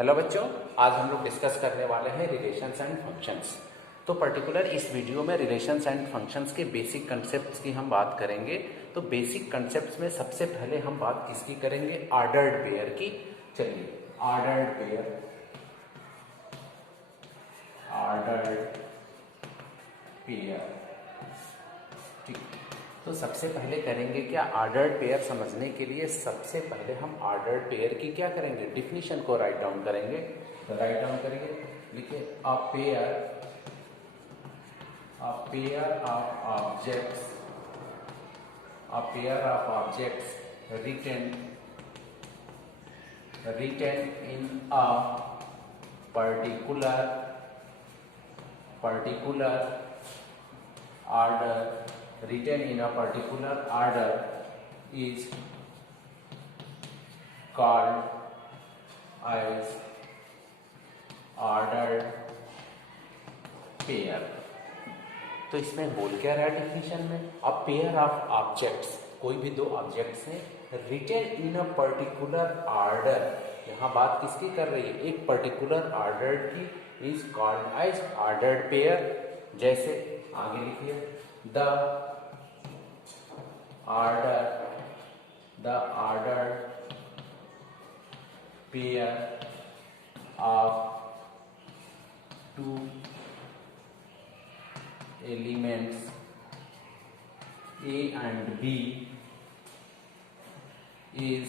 Hello बच्चों, आज हम लोग डिस्कस करने वाले हैं रिलेशंस एंड फंक्शंस। तो पर्टिकुलर इस वीडियो में रिलेशंस एंड फंक्शंस के बेसिक कंसेप्ट्स की हम बात करेंगे। तो बेसिक कंसेप्ट्स में सबसे पहले हम बात किसकी करेंगे? ऑर्डर्ड पेयर की। चलिए, ऑर्डर्ड पेयर, ऑर्डर्ड पेयर, ठीक। तो सबसे पहले करेंगे क्या? ऑर्डर्ड पेयर समझने के लिए सबसे पहले हम ऑर्डर्ड पेयर की क्या करेंगे? डिफिनीशन को राइट डाउन करेंगे। तो राइट डाउन करेंगे, लिखिए a pair of objects, a pair of objects written in a particular order, written in a particular order is called as ordered pair। तो इसमें बोल क्या रहा है डिफिनीशन में? अ पेयर ऑफ ऑब्जेक्ट्स, कोई भी दो ऑब्जेक्ट्स हैं, written in a particular order. यहाँ बात किसकी कर रही है? एक पर्टिकुलर ऑर्डर की, is called as ordered pair. जैसे आगे लिखिए, the ordered pair of two elements A and B is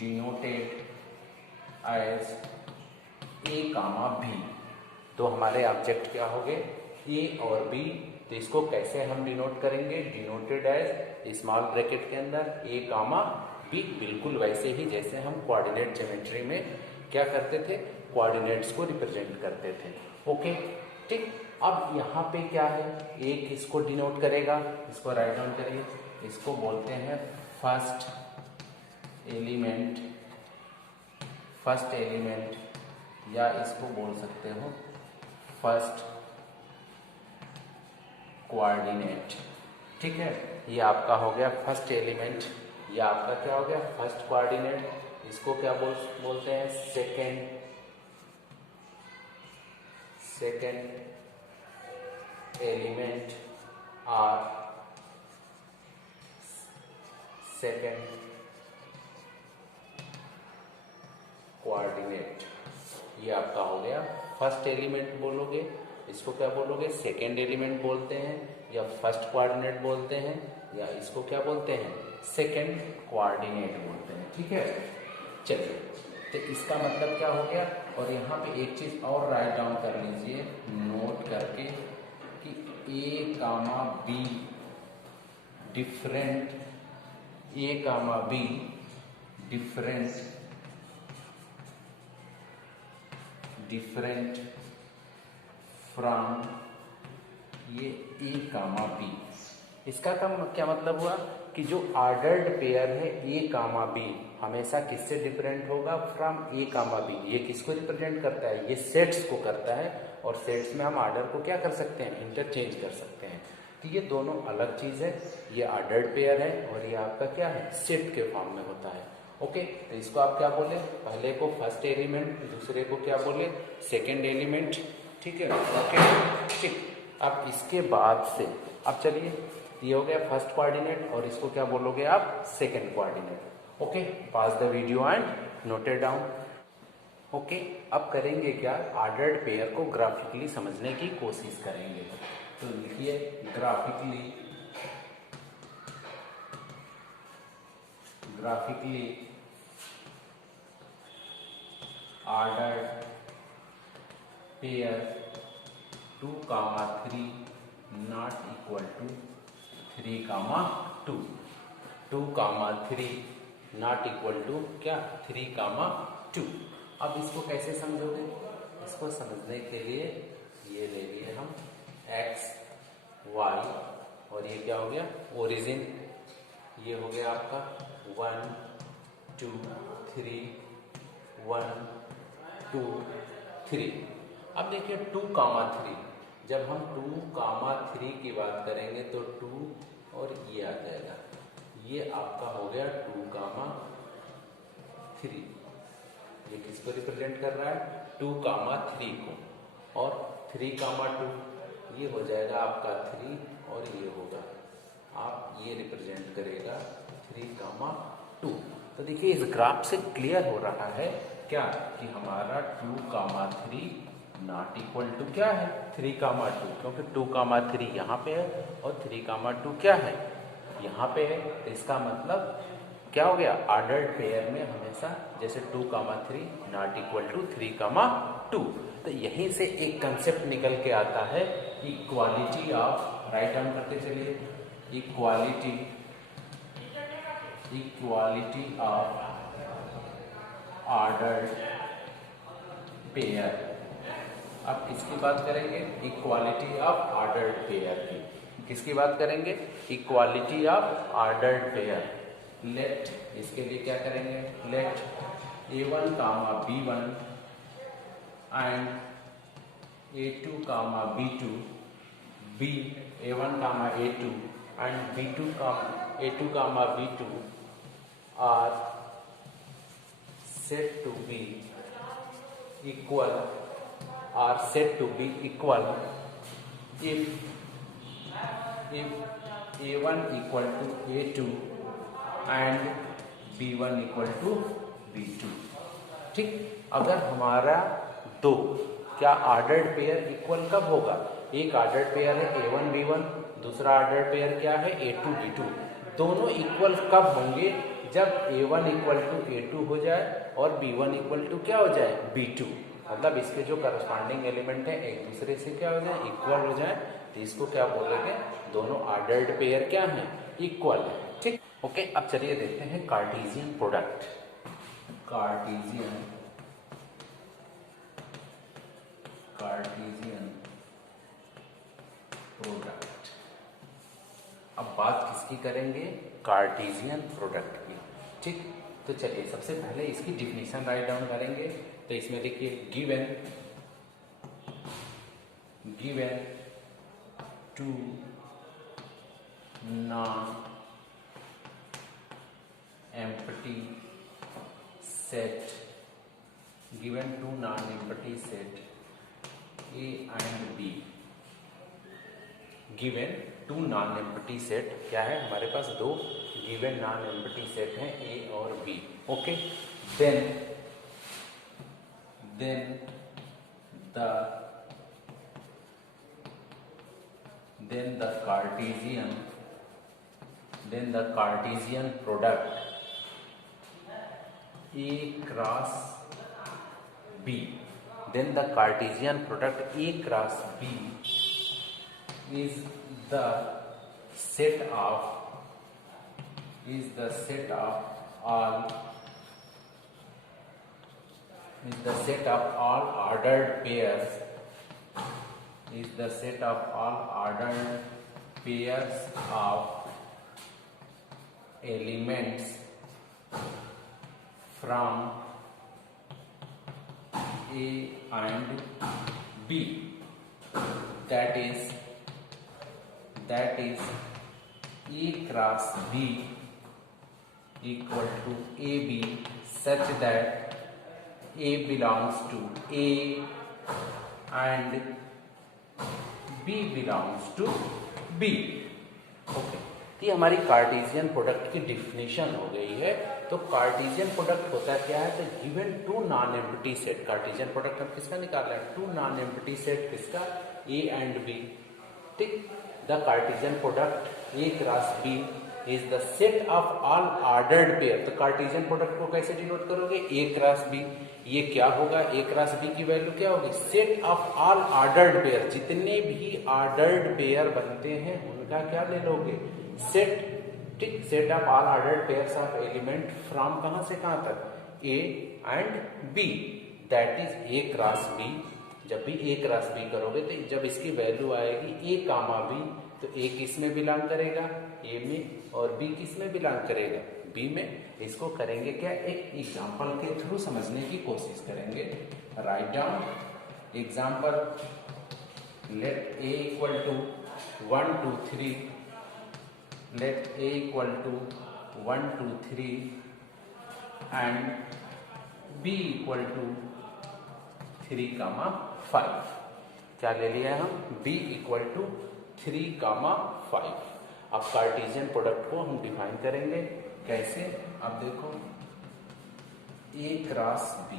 denoted as A, B। तो हमारे ऑब्जेक्ट क्या हो गए? A और B। तो इसको कैसे हम डिनोट करेंगे? डिनोटेड एज स्मॉल ब्रैकेट के अंदर A, B, बिल्कुल वैसे ही जैसे हम कोऑर्डिनेट ज्योमेट्री में क्या करते थे? कोऑर्डिनेट्स को रिप्रेजेंट करते थे। ओके, ठीक। अब यहाँ पे क्या है? एक इसको डिनोट करेगा, इसको राइट डाउन करिए। इसको बोलते हैं फर्स्ट एलिमेंट, या इसको बोल सकते हो फर्स्ट कोऑर्डिनेट। ठीक है, ये आपका हो गया फर्स्ट एलिमेंट, ये आपका क्या हो गया? First coordinate. इसको क्या बोलते हैं? सेकेंड एलिमेंट और सेकेंड कोऑर्डिनेट। ये आपका हो गया फर्स्ट एलिमेंट बोलोगे, इसको क्या बोलोगे? सेकेंड एलिमेंट बोलते हैं, या फर्स्ट कोऑर्डिनेट बोलते हैं, या इसको क्या बोलते हैं? सेकेंड कोऑर्डिनेट बोलते हैं। ठीक है, चलिए, तो इसका मतलब क्या हो गया? और यहाँ पे एक चीज और राइट डाउन कर लीजिए नोट करके कि A, B different, A, B different from ये A, B। इसका क्या मतलब हुआ कि जो ऑर्डर्ड पेयर है A, B हमेशा किससे डिफरेंट होगा? From A, B। ये किसको रिप्रेजेंट करता है? ये सेट्स को करता है, और सेट्स में हम ऑर्डर को क्या कर सकते हैं? इंटरचेंज कर सकते हैं। तो ये दोनों अलग चीज है। ये ऑर्डर्ड पेयर है और ये आपका क्या है? सेट के फॉर्म में होता है। ओके, तो इसको आप क्या बोले? पहले को फर्स्ट एलिमेंट, दूसरे को क्या बोले? Second element. ठीक है, ओके, ठीक। अब इसके बाद से अब चलिए, ये हो गया फर्स्ट कोऑर्डिनेट, और इसको क्या बोलोगे आप? Second coordinate. Okay, pause the video and note it down. Okay, अब करेंगे क्या? ऑर्डर्ड पेयर को ग्राफिकली समझने की कोशिश करेंगे। तो लिखिए graphically ordered pair 2, 3 not equal to 3, 2। 2, 3 not equal to क्या? 3, 2। अब इसको कैसे समझोगे? इसको समझने के लिए ये ले लिए हम x, y, और ये क्या हो गया? ओरिजिन। ये हो गया आपका 1, 2, 3, 1, 2, 3। अब देखिए 2, 3, जब हम 2, 3 की बात करेंगे तो 2 और ये आ जाएगा। ये आपका हो गया 2, 3। ये किसको रिप्रेजेंट कर रहा है? 2,3 को, और 3,2 ये हो जाएगा आपका 3, और ये होगा आप ये रिप्रेजेंट करेगा 3,2। तो देखिए इस ग्राफ से क्लियर हो रहा है क्या कि हमारा 2,3 नॉट इक्वल टू क्या है? 3,2, क्योंकि 2,3 यहाँ पे है और 3,2 क्या है? यहाँ पे है। तो इसका मतलब क्या हो गया? ऑर्डर्ड पेयर में हमेशा जैसे 2,3 नॉट इक्वल टू 3,2। तो यहीं से एक कंसेप्ट निकल के आता है, इक्वालिटी ऑफ, राइट डाउन करते चलिए, इक्वालिटी ऑफ ऑर्डर्ड पेयर। अब किसकी बात करेंगे? इक्वालिटी ऑफ ऑर्डर्ड पेयर की। किसकी बात करेंगे? Equality of ordered pair. Let, इसके लिए क्या करेंगे? Let A1, B1 and A2, B2 B, A1, A2 and A2, B2 are said to be equal, if A1 equal to A2 and B1 equal to B2। ठीक, अगर हमारा दो क्या ordered pair equal कब होगा? एक ऑर्डर्ड पेयर है A1 B1, दूसरा ऑर्डर्ड पेयर क्या है? A2 B2। दोनों इक्वल कब होंगे? जब A1 इक्वल टू A2 हो जाए और B1 इक्वल टू क्या हो जाए? B2। मतलब इसके जो करस्पॉन्डिंग एलिमेंट है एक दूसरे से क्या हो जाए? इक्वल हो जाए। तो इसको क्या बोलेंगे? दोनों ऑर्डर्ड पेयर क्या है? इक्वल है। ठीक, ओके। अब चलिए देखते हैं कार्टेशियन प्रोडक्ट। Cartesian product. अब बात किसकी करेंगे? कार्टेशियन प्रोडक्ट की। ठीक, तो चलिए सबसे पहले इसकी डिफिनीशन राइट डाउन करेंगे। तो इसमें देखिए given two non empty set, given two non empty set A and B, given two non empty set क्या है? हमारे पास दो गिवन नॉन एम्प्टी सेट हैं A और B। Okay, then the Cartesian product A cross B, then the Cartesian product A cross B is the set of all ordered pairs, of elements from A and B, that is A cross B equal to AB, such that A belongs to A and B belongs to B। Okay, ये हमारी Cartesian product की definition हो गई है। तो Cartesian product होता क्या है? तो given two non empty set, Cartesian product हम किसका निकाल रहे हैं? टू नॉन एम्प्टी सेट, किसका? A and B। ठीक, the Cartesian product A cross B is the set of all ordered pair. तो कार्टेशियन प्रोडक्ट को कैसे डिनोट करोगे? A cross B। ये क्या होगा? A क्रॉस B की वैल्यू क्या होगी? Set of all ordered pair, जितने भी ऑर्डर्ड पेयर बनते हैं उनका क्या ले लोगे? सेट। ठीक, set of all ordered pairs of element from कहां से कहां तक? A and B, that is A cross B। जब भी A क्रॉस B करोगे तो जब इसकी वैल्यू आएगी A कामा B, तो A किस में बिलोंग करेगा? A में, और B किस में बिलोंग करेगा? B में। इसको करेंगे क्या? एक एग्जांपल के थ्रू समझने की कोशिश करेंगे। Write down example, let A equal to 1 2 3, let A equal to 1 2 3 and b equal to 3,5। क्या ले लिया है हम? b equal to 3,5। अब कार्टेशियन प्रोडक्ट को हम डिफाइन करेंगे कैसे? अब देखो a क्रॉस b,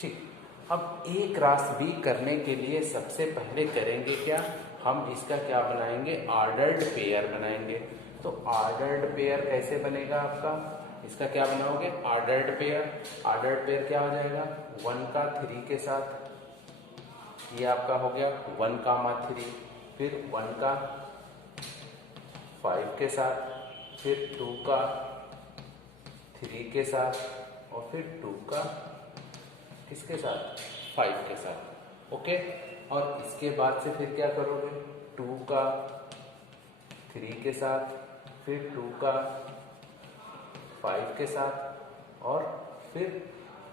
ठीक। अब a क्रॉस b करने के लिए सबसे पहले करेंगे क्या? हम इसका क्या बनाएंगे? ऑर्डर्ड पेयर बनाएंगे। तो ऑर्डर्ड पेयर कैसे बनेगा आपका? इसका क्या बनाओगे? Ordered pair. ऑर्डर्ड पेयर क्या हो जाएगा? 1 का 3 के साथ, ये आपका हो गया 1,3, फिर 1 का 5 के साथ, फिर 2 का 3 के साथ, और फिर 2 का किसके साथ? 5 के साथ। ओके। और इसके बाद से फिर क्या करोगे? 2 का 3 के साथ, फिर 2 का 5 के साथ, और फिर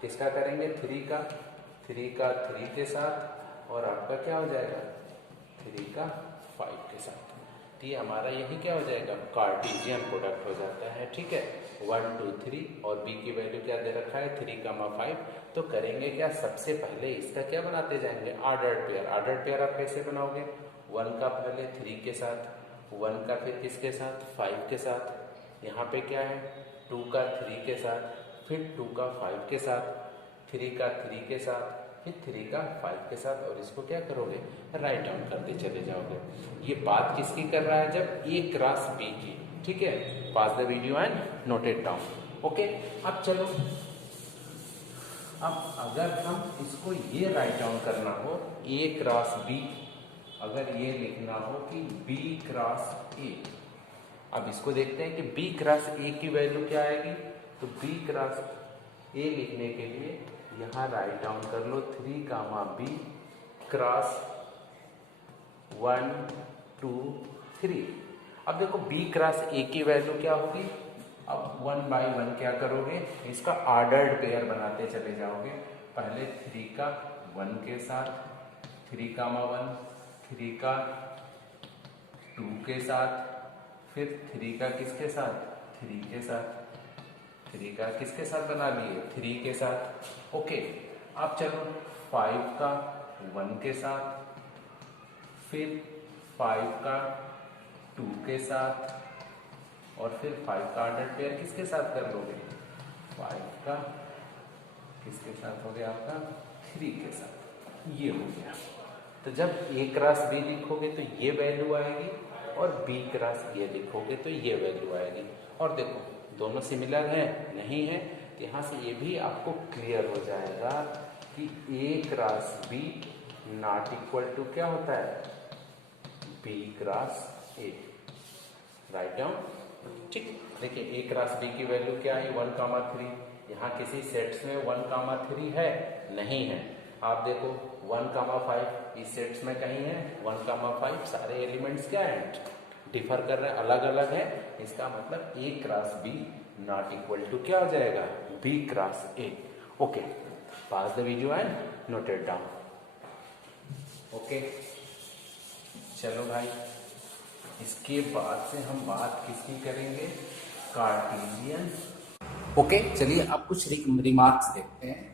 किसका करेंगे? 3 का 3 के साथ, और आपका क्या हो जाएगा? 3 का 5 के साथ। तो ये हमारा यही क्या हो जाएगा? कार्टेशियन प्रोडक्ट हो जाता है, ठीक है। 1 2 3 और b की वैल्यू क्या दे रखा है? 3,5। तो करेंगे क्या? सबसे पहले इसका क्या बनाते जाएंगे? Ordered pair. ऑर्डर्ड पेयर आप कैसे बनाओगे? 1 का पहले 3 के साथ, 1 का फिर किसके साथ? 5 के साथ। यहाँ पे क्या है? 2 का 3 के साथ, फिर 2 का 5 के साथ, 3 का 3 के साथ, फिर 3 का 5 के साथ, और इसको क्या करोगे? राइट डाउन करते चले जाओगे। ये बात किसकी कर रहा है? जब a क्रॉस b की, ठीक है। Pause the video and note it down. Okay. अब चलो, अब अगर हम इसको ये राइट डाउन करना हो, a क्रॉस b, अगर ये लिखना हो कि b क्रॉस a, अब इसको देखते हैं कि b क्रॉस a की वैल्यू क्या आएगी। तो b क्रॉस a लिखने के लिए यहाँ राइट डाउन कर लो 3,b क्रॉस 1 2 3। अब देखो b क्रॉस a की वैल्यू क्या होगी? अब 1 बाई 1 क्या करोगे? इसका ऑर्डर्ड पेयर बनाते चले जाओगे। पहले 3 का 1 के साथ, 3,1, 3 का 2 के साथ, फिर 3 का किसके साथ? 3 के साथ। 3 का किसके साथ बना लिए? 3 के साथ। ओके। अब चलो 5 का 1 के साथ, फिर 5 का 2 के साथ, और फिर 5 का ऑर्डर्ड पेयर किसके साथ कर लोगे? 5 का किसके साथ हो गया आपका? 3 के साथ। ये हो गया। तो जब a क्रॉस b लिखोगे तो ये वैल्यू आएगी, और b क्रॉस ये लिखोगे तो ये वैल्यू आएगी। और देखो दोनों सिमिलर हैं? नहीं है। तो यहाँ से ये भी आपको क्लियर हो जाएगा कि a cross b not equal to क्या होता है? b cross a। Write down, ठीक। देखिए a क्रॉस b की वैल्यू क्या है? 1,3। यहाँ किसी सेट्स में 1,3 है? नहीं है। आप देखो 1,5 इस सेट्स में कहीं है? 1,5 सारे एलिमेंट्स क्या है? डिफर कर रहे हैं, अलग अलग है। इसका मतलब a cross b not equal to क्या हो जाएगा? b cross a। Okay. Pass the video and note it down. Okay. चलो भाई, इसके बाद से हम बात किसकी करेंगे? कार्टेशियन। ओके। चलिए अब कुछ रिमार्क्स देखते हैं।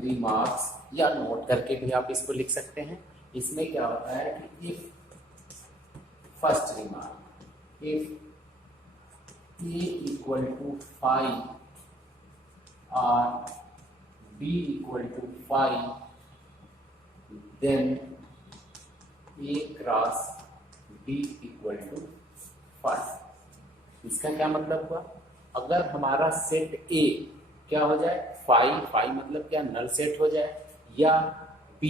रिमार्क्स या नोट करके भी आप इसको लिख सकते हैं। इसमें क्या होता है कि if first remark, if a equal to 5 और b equal to 5, then a cross b equal to 5। इसका क्या मतलब हुआ? अगर हमारा सेट A क्या हो जाए? 5 मतलब क्या? नल सेट हो जाए, या B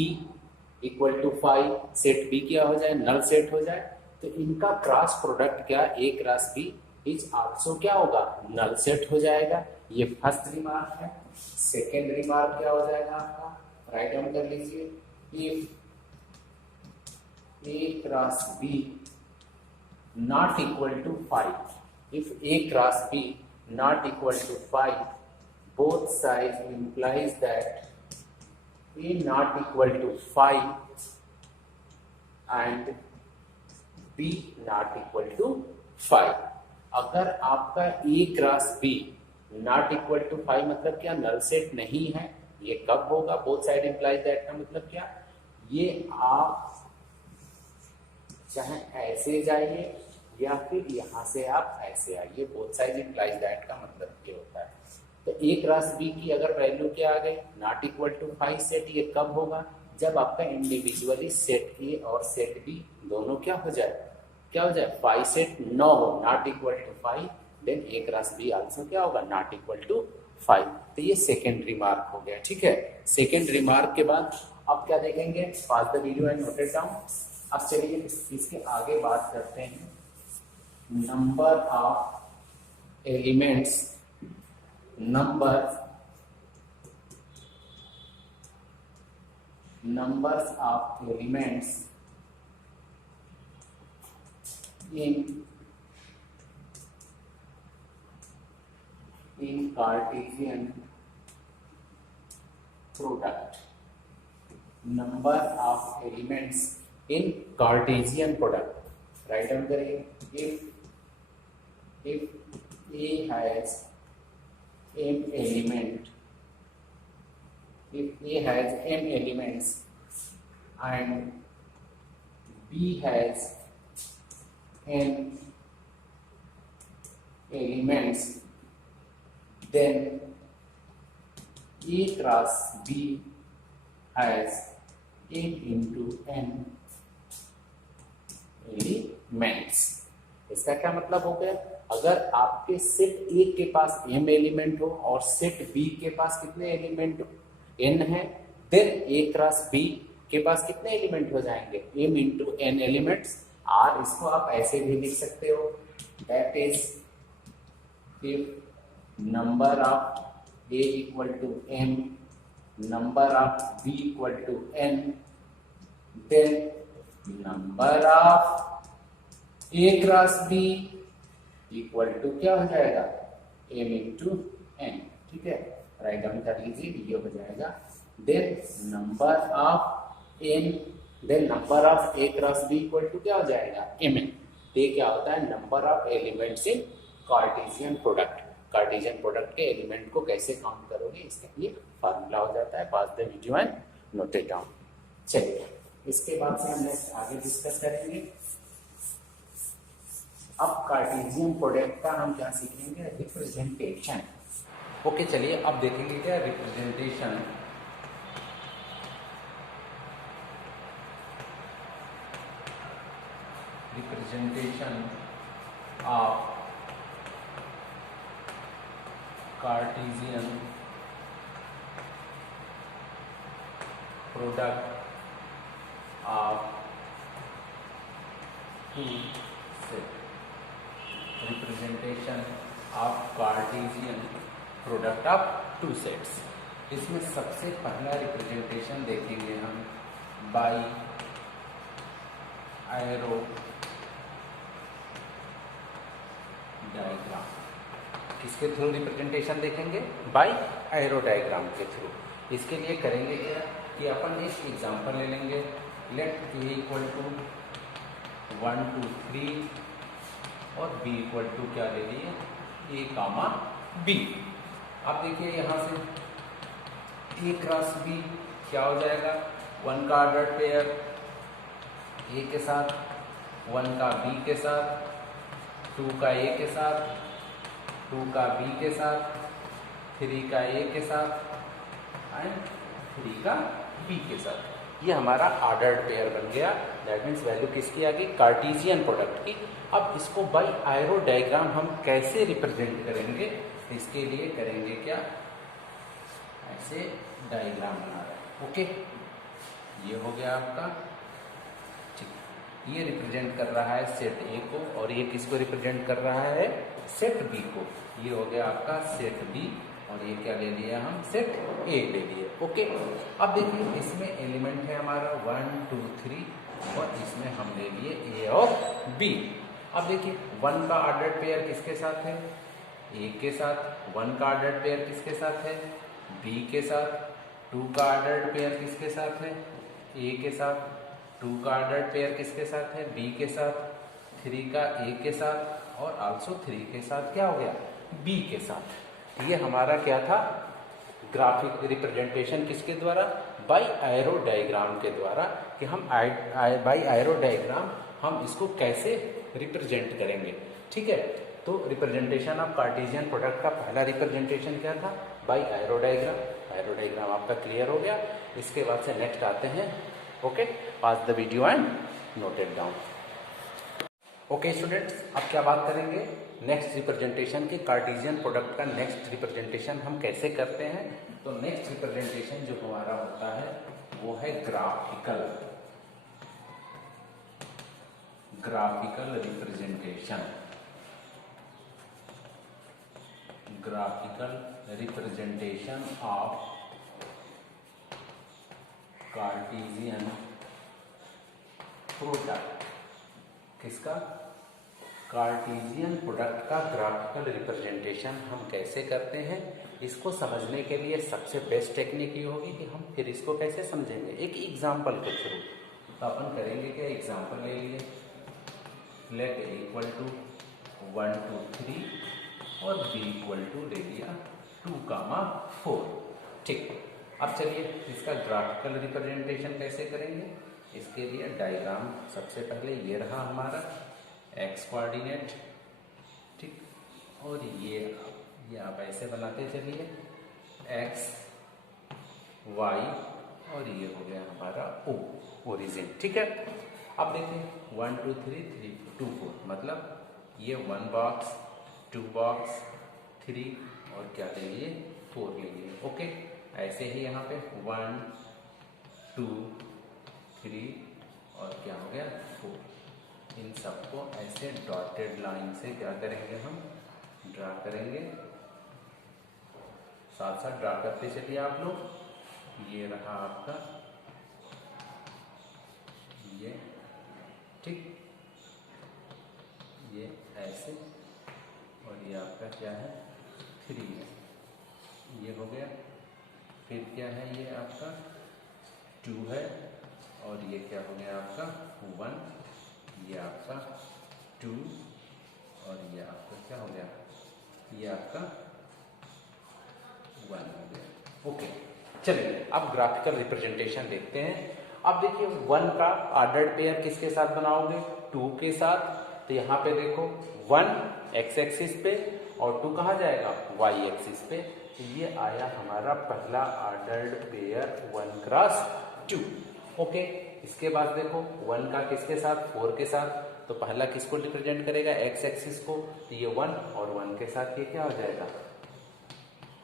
equal to 5 set B क्या हो जाए? नल सेट हो जाए। तो इनका क्रॉस प्रोडक्ट क्या? A cross B is also क्या होगा? नल सेट हो जाएगा। ये फर्स्ट रिमार्क है। सेकेंड रिमार्क क्या हो जाएगा आपका? राइट डाउन कर लीजिए। If A cross B not equal to 5, if A cross B not equal to 5, both sides implies that A not equal to 5 and B not equal to 5. अगर आपका A cross B not equal to 5 मतलब क्या, null set नहीं है, ये कब होगा, both side implies that का मतलब क्या, ये आप चाहे ऐसे जाइए या फिर यहां से आप ऐसे आइए, बोथ साइड इंप्लाइज दैट का मतलब ये होता है। तो ए क्रॉस बी की अगर वैल्यू क्या आ गई, नॉट इक्वल टू 5 सेट, ये कब होगा, जब आपका इंडिविजुअली सेट ए और सेट बी दोनों क्या हो जाए, क्या हो जाए, 5 सेट न हो, not equal to 5, then A cross B also क्या होगा, नॉट इक्वल टू 5। तो ये सेकेंड रिमार्क हो गया, ठीक है। सेकेंड रिमार्क के बाद अब क्या देखेंगे, pause the video and note it down. अब चलिए इसके आगे बात करते हैं, number of elements, numbers of elements in Cartesian product. Number of elements in Cartesian product. Write down करिए, if A has m element, if A has m elements and B has n elements, then A cross B has m into n elements. इसका क्या मतलब हो गया, अगर आपके set ए के पास m element हो और सेट बी के पास कितने एलिमेंट n है, देन ए क्रॉस बी के पास कितने एलिमेंट हो जाएंगे, m इंटू n एलिमेंट्स। और इसको आप ऐसे भी लिख सकते हो, that is if number of a equal to m, number of b equal to n, then number of A cross B equal to क्या हो जाएगा, m इंटू n, ठीक है। राइट डाउन कर लीजिए, ये हो जाएगा, then number of n, then number of A cross B equal to क्या हो जाएगा, mn। ये क्या होता है, number of elements in Cartesian product. Cartesian product के एलिमेंट को कैसे काउंट करोगे, इसके लिए फार्मूला हो जाता है, pause the video and note it down. चलिए इसके बाद से हम नेक्स्ट आगे डिस्कस करेंगे। अब कार्टेशियन प्रोडक्ट का हम क्या सीखेंगे, रिप्रेजेंटेशन। ओके चलिए अब देखेंगे क्या, representation. Representation of Cartesian product of two set, representation of Cartesian product of two sets। इसमें सबसे पहला रिप्रेजेंटेशन देखेंगे हम बाई एरो डायग्राम। किसके थ्रू रिप्रेजेंटेशन देखेंगे, बाई एरो डायग्राम के थ्रू। इसके लिए करेंगे क्या कि अपन एक एग्जांपल ले लेंगे, लेट ए इक्वल टू 1 2 3 और बी इक्वल टू क्या ले लिए, ए कामा बी। अब देखिए यहाँ से ए क्रॉस बी क्या हो जाएगा, 1 का ऑर्डर पेयर ए के साथ, 1 का बी के साथ, 2 का ए के साथ, 2 का बी के साथ, 3 का ए के साथ एंड 3 का बी के साथ। ये हमारा ऑर्डर्ड पेयर बन गया, दैट मीन्स वैल्यू किसकी आ गई, कार्टेशियन प्रोडक्ट की। अब इसको बाय एरो डायग्राम हम कैसे रिप्रेजेंट करेंगे, इसके लिए करेंगे क्या, ऐसे डायग्राम बना रहे हैं। ओके ये हो गया आपका, ठीक। ये रिप्रेजेंट कर रहा है सेट ए को और ये किसको रिप्रेजेंट कर रहा है, सेट बी को। ये हो गया आपका सेट बी और ये क्या ले लिया हम, सेट ए ले लिए। ओके अब देखिए इसमें एलिमेंट है हमारा 1 2 3 और इसमें हम ले लिए ए और बी। अब देखिए 1 का ऑर्डर्ड पेयर किसके साथ है, ए के साथ। 1 का ऑर्डर्ड पेयर किसके साथ है, बी के साथ। 2 का ऑर्डर्ड पेयर किसके साथ है, ए के साथ। 2 का ऑर्डर्ड पेयर किसके साथ है, बी के साथ। 3 का ए के साथ और आल्सो 3 के साथ क्या हो गया, बी के साथ। ये हमारा क्या था, ग्राफिक रिप्रेजेंटेशन किसके द्वारा, बाय एरो डायग्राम के द्वारा, कि हम बाय एरो डायग्राम हम इसको कैसे रिप्रेजेंट करेंगे। ठीक है, तो रिप्रेजेंटेशन ऑफ कार्टेशियन प्रोडक्ट का पहला रिप्रेजेंटेशन क्या था, by arrow diagram. Arrow diagram आपका क्लियर हो गया। इसके बाद से नेक्स्ट आते हैं, okay, pass the video and note it down. Okay students, अब क्या बात करेंगे, नेक्स्ट रिप्रेजेंटेशन की कार्टेशियन प्रोडक्ट का नेक्स्ट रिप्रेजेंटेशन हम कैसे करते हैं। तो नेक्स्ट रिप्रेजेंटेशन जो हमारा होता है वो है graphical representation. Graphical representation of Cartesian product. किसका, कार्टेशियन प्रोडक्ट का ग्राफिकल रिप्रेजेंटेशन हम कैसे करते हैं। इसको समझने के लिए सबसे बेस्ट टेक्निक ये होगी कि हम फिर इसको कैसे समझेंगे, एक एग्जाम्पल के थ्रू। तो अपन करेंगे क्या, एग्जाम्पल ले लिए, लेट ए इक्वल टू 1 2 3 और बी इक्वल टू ले लिया 2, 4। ठीक, अब चलिए इसका ग्राफिकल रिप्रेजेंटेशन कैसे करेंगे। इसके लिए डायग्राम सबसे पहले ये रहा हमारा एक्स कोऑर्डिनेट, ठीक, और ये आप ऐसे बनाते चलिए एक्स वाई, और ये हो गया हमारा ओ, ओरिजिन। ठीक है, अब देखिए 1 2 3 3 2 4, मतलब ये 1 बॉक्स 2 बॉक्स 3 और क्या ले लिए 4 ले लिए। ओके, ऐसे ही यहाँ पे 1 2 3 और क्या हो गया 4। इन सबको ऐसे डॉटेड लाइन से क्या करेंगे, हम ड्रा करेंगे, साथ साथ ड्रा करते चलिए आप लोग। ये रहा आपका ये, ठीक, ये ऐसे, और ये आपका क्या है 3 है, ये हो गया। फिर क्या है, ये आपका 2 है, और ये क्या हो गया आपका 1, ये आपका 2, और ये आपका क्या हो गया, ये आपका 1 हो गया। ओके, चलिए अब ग्राफिकल रिप्रेजेंटेशन देखते हैं। अब देखिए 1 का ऑर्डर्ड पेयर किसके साथ बनाओगे, 2 के साथ। तो यहाँ पे देखो 1 एक्स एक्सिस पे और 2 कहाँ जाएगा, वाई एक्सिस पे। तो ये आया हमारा पहला ऑर्डर्ड पेयर 1 क्रॉस 2। ओके, इसके बाद देखो 1 का किसके साथ, 4 के साथ। तो पहला किसको रिप्रेजेंट करेगा, एक्स एक्सिस को। तो ये 1 और 1 के साथ ये क्या हो जाएगा,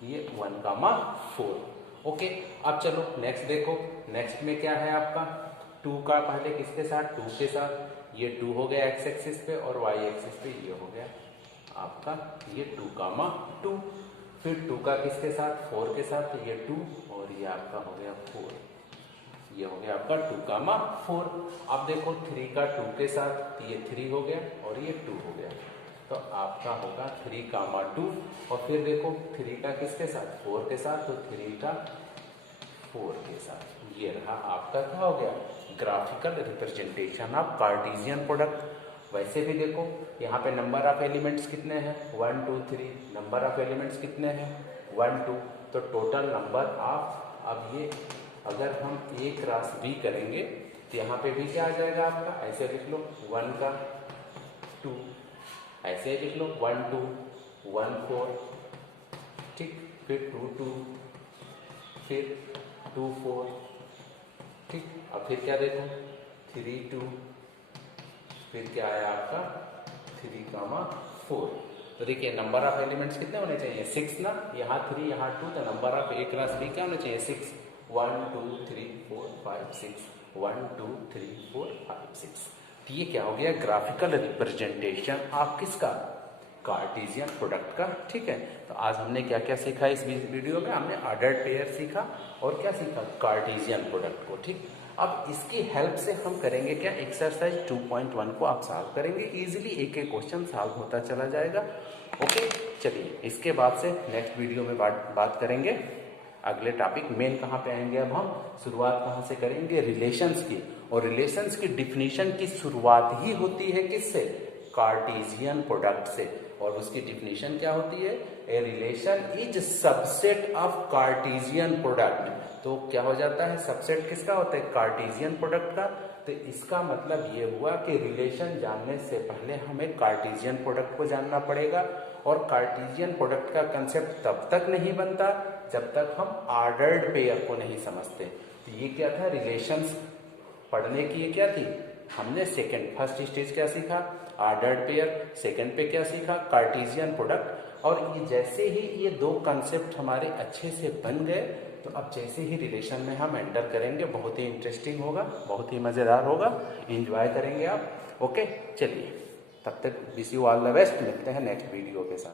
ये 1, 4। ओके, अब चलो नेक्स्ट देखो, नेक्स्ट में क्या है आपका 2 का पहले किसके साथ, 2 के साथ। ये 2 हो गया एक्स एक्सिस पे, और वाई एक्सिस पे ये हो गया आपका ये 2, 2। फिर 2 का किसके साथ, 4 के साथ। तो ये 2 और ये आपका हो गया 4, ये हो गया आपका 2, 4। अब देखो 3 का 2 के साथ, तो ये 3 हो गया और ये 2 हो गया। तो आपका होगा 3, 2। और फिर देखो 3 का किसके साथ, 4 के साथ। तो 3 का 4 के साथ। ये रहा आपका क्या हो गया, graphical representation of Cartesian product. वैसे भी देखो यहाँ पे नंबर ऑफ एलिमेंट्स कितने हैं, 1 2 3। नंबर ऑफ एलिमेंट्स कितने हैं, 1 2। तो टोटल नंबर ऑफ, अब ये अगर हम ए क्रॉस बी करेंगे तो यहाँ पे भी क्या आ जाएगा आपका, ऐसे लिख लो 1 का 2, ऐसे लिख लो 1 2 1 4, ठीक, फिर 2 2, फिर 2 4, ठीक। अब फिर क्या देखो 3 2, फिर क्या आया आपका 3, 4। तो देखिए नंबर ऑफ एलिमेंट्स कितने होने चाहिए, 6 ना, यहाँ 3 यहाँ 2। तो number of A cross B क्या होना चाहिए, 6। 1 2 3 4 5 6, 1 2 3 4 5 6। तो ये क्या हो गया, ग्राफिकल रिप्रेजेंटेशन ऑफ किसका, कार्टेशियन प्रोडक्ट का। ठीक है, तो आज हमने क्या क्या सीखा इस वीडियो में, हमने ऑर्डर्ड पेयर सीखा और क्या सीखा, कार्टेशियन प्रोडक्ट को। ठीक, अब इसकी हेल्प से हम करेंगे क्या, एक्सरसाइज 2.1 को आप सॉल्व करेंगे इजीली, एक एक क्वेश्चन सॉल्व होता चला जाएगा। ओके, चलिए इसके बाद से नेक्स्ट वीडियो में बात करेंगे अगले टॉपिक मेन कहाँ पे आएंगे। अब हम शुरुआत कहाँ से करेंगे, रिलेशंस की। और रिलेशंस की डिफिनीशन की शुरुआत ही होती है किससे, कार्टेशियन प्रोडक्ट से। और उसकी डिफिनीशन क्या होती है? A relation is subset of Cartesian product. तो क्या हो जाता है? सबसेट किसका होता है? कार्टेशियन प्रोडक्ट का। तो इसका मतलब ये हुआ कि रिलेशन जानने से पहले हमें कार्टेशियन प्रोडक्ट को जानना पड़ेगा, और कार्टेशियन प्रोडक्ट का कंसेप्ट तब तक नहीं बनता जब तक हम ऑर्डर्ड पेयर को नहीं समझते। तो ये क्या था? रिलेशंस पढ़ने की ये क्या थी? हमने फर्स्ट स्टेज क्या सीखा? Ordered pair. सेकंड पे क्या सीखा? Cartesian product. और ये जैसे ही ये दो कंसेप्ट हमारे अच्छे से बन गए, तो अब जैसे ही रिलेशन में हम एंटर करेंगे, बहुत ही इंटरेस्टिंग होगा, बहुत ही मज़ेदार होगा, एंजॉय करेंगे आप। ओके, चलिए, तब तक wish you all the best. मिलते हैं नेक्स्ट वीडियो के साथ।